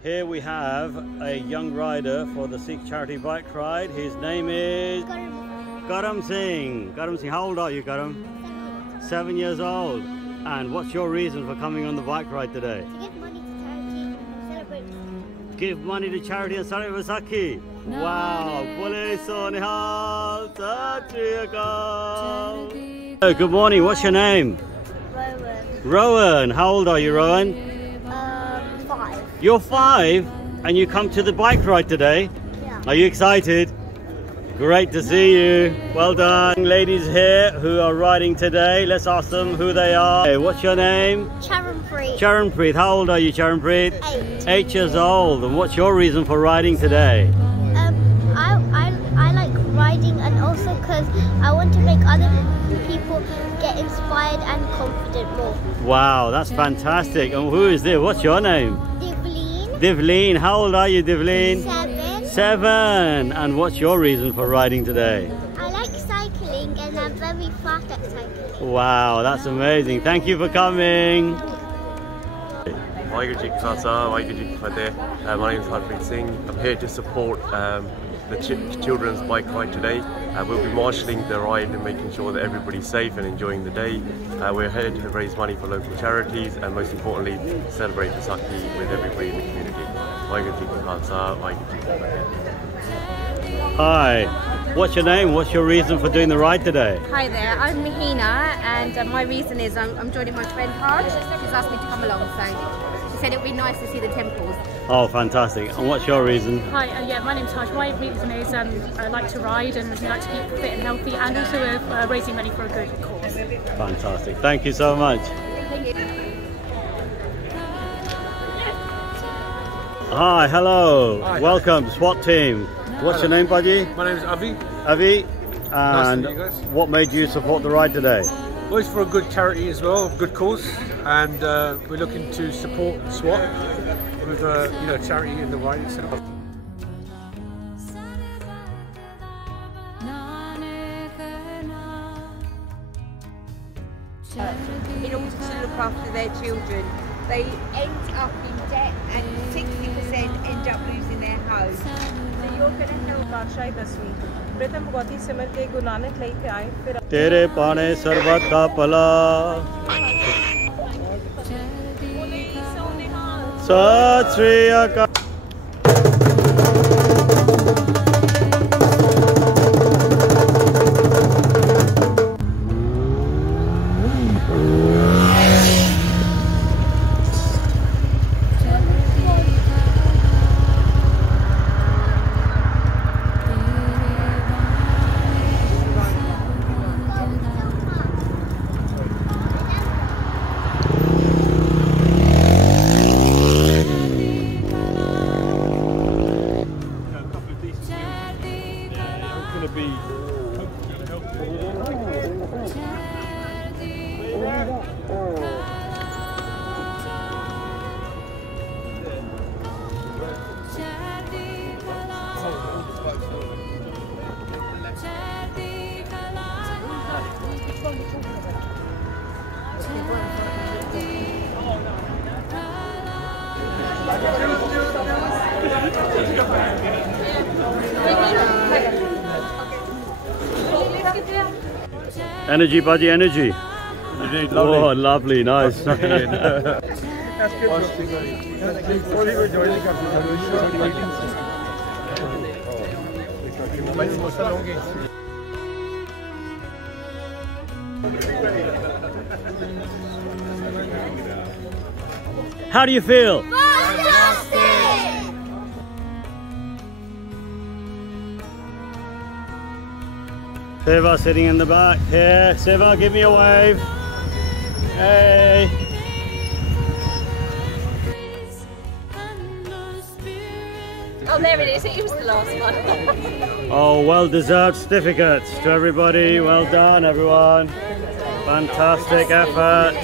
Here we have a young rider for the Sikh charity bike ride. His name is Karam Singh. Karam Singh, how old are you, Karam? 7 years old. And what's your reason for coming on the bike ride today? To give money to charity and celebrate. Give money to charity and celebrate Vaisakhi. Wow! Bole so nihal, sat shri akal. Good morning. What's your name? Rowan. Rowan. How old are you, Rowan? 5. You're 5 and you come to the bike ride today? Yeah. Are you excited? Great to see you. Well done. Ladies here who are riding today. Let's ask them who they are. Hey, what's your name? Charanpreet. Charanpreet. How old are you, Charanpreet? 8. 8 years old. And what's your reason for riding today? I like riding, and also because I want to make other people get inspired and confident more. Wow, that's fantastic. And who is this? What's your name? Divleen. Divleen. How old are you, Divleen? 7. 7. And what's your reason for riding today? I like cycling, and I'm very fast at cycling. Wow, that's amazing. Thank you for coming. Waheguru Ji Ka Khalsa, Waheguru Ji Ki Fateh. My name is Harpreet Singh. I'm here to support the children's bike ride today. We'll be marshalling the ride and making sure that everybody's safe and enjoying the day. We're here to raise money for local charities and most importantly celebrate Vaisakhi with everybody in the community. Waheguru Ji Ka Khalsa, Waheguru Ji Ki Fateh. Hi, what's your name? What's your reason for doing the ride today? Hi there, I'm Mahina, and my reason is I'm joining my friend Haj. She's asked me to come along, so she said it would be nice to see the temples. Oh, fantastic. And what's your reason? Hi, yeah, my name's Haj. My reason is I like to ride and I like to keep fit and healthy, and also raising money for a good cause. Fantastic. Thank you so much. Thank you. Hi, hello. Hi. Welcome, SWAT team. What's your name, Baji? My name is Avi. Avi. Nice And to meet you guys. what made you support the ride today? Well, it's for a good charity as well, good cause, and we're looking to support SWAT with charity in the ride itself. In order to look after their children, they end up in debt and 60% end up losing their home. So you're going to help. Tere paane sarvat ka pala. Sat Shri Akal. Energy, Baji, energy. Lovely. Oh, lovely, nice. How do you feel? Fantastic! Seva sitting in the back here. Seva, give me a wave. Hey. Oh, there it is. It was the last one. Oh, well-deserved certificates to everybody. Well done, everyone. Fantastic effort.